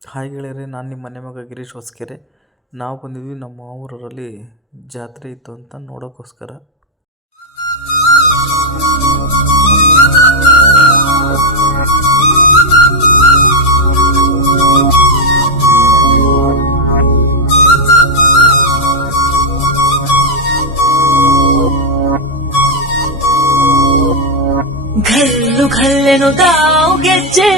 Hi ಗೆಳೆಯರೆ, ನಾನು ನಿಮ್ಮ ಮನೆ ಮಗ ಗಿರೀಶ್ ಹೊಸಕೆರೆ. ನಾವು ಬಂದಿದ್ವಿ ನಮ್ಮ ಊರಲ್ಲಿ ಜಾತ್ರೆ ಇತ್ತು ಅಂತ ನೋಡೋಕ್ಕೋಸ್ಕರ. घल्लु घल्लेनु दाव ಗೆಜ್ಜೆ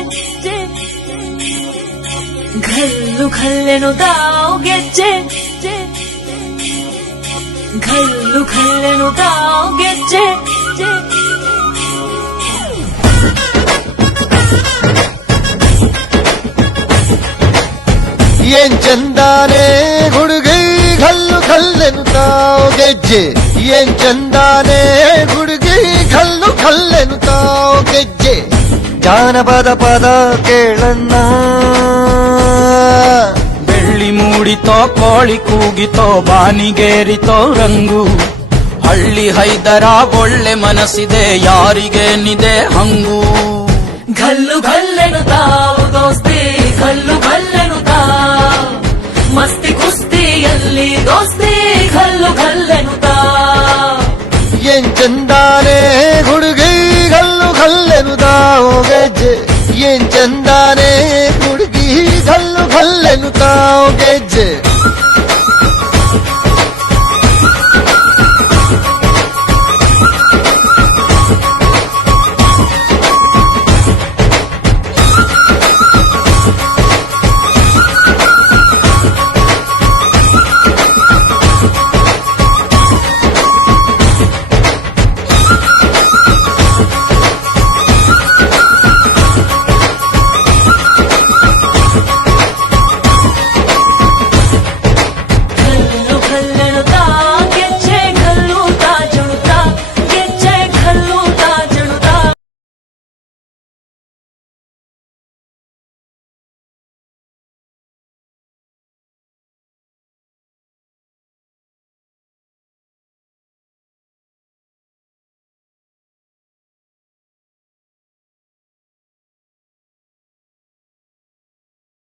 घल्लु घल्लेनु दाव ಗೆಜ್ಜೆ घल्लु घल्लेनु दाव ಗೆಜ್ಜೆ ಏನ್ ಚಂದಾನೆ ಹುಡುಗಿ ಘಲ್ಲು ಘಲ್ಲೆನು ತಾವ್ ಗೆಜ್ಜೆ. ಏನ್ ಚಂದಾನೆ ಹುಡುಗಿ ಘಲ್ಲು ಘಲ್ಲೆನು ತಾವ್ ಗೆಜ್ಜೆ. ಜಾನಪದ ಪದ ಕೇಳಣ್ಣ, ಬೆಳ್ಳಿ ಮೂಡಿತೋ ಕೋಳಿ ಕೂಗಿತೋ ಬಾನಿಗೇರಿತೋ ರಂಗು. ಹಳ್ಳಿ ಹೈದರ ಒಳ್ಳೆ ಮನಸ್ಸಿದೆ ಯಾರಿಗೇನಿದೆ ಹಂಗು. घल्लु घल्लेनु दाव ದೋಸ್ತಿ घल्लु घल्लेनु दाव ಮಸ್ತಿ ಕುಸ್ತಿಯಲ್ಲಿ ದೋಸ್ತಿ घल्लु घल्लेनु दाव. ಏನ್ ಚಂದಾನೆ ಹುಡುಗಿ ಘಲ್ಲು ಘಲ್ಲೆನು ತಾವ್ ಗೆಜ್ಜೆ. ಏನ್ ಚಂದಾನೆ ಹುಡುಗಿ ಘಲ್ಲು ಘಲ್ಲೆನು ತಾವ್ ಗೆಜ್ಜೆ.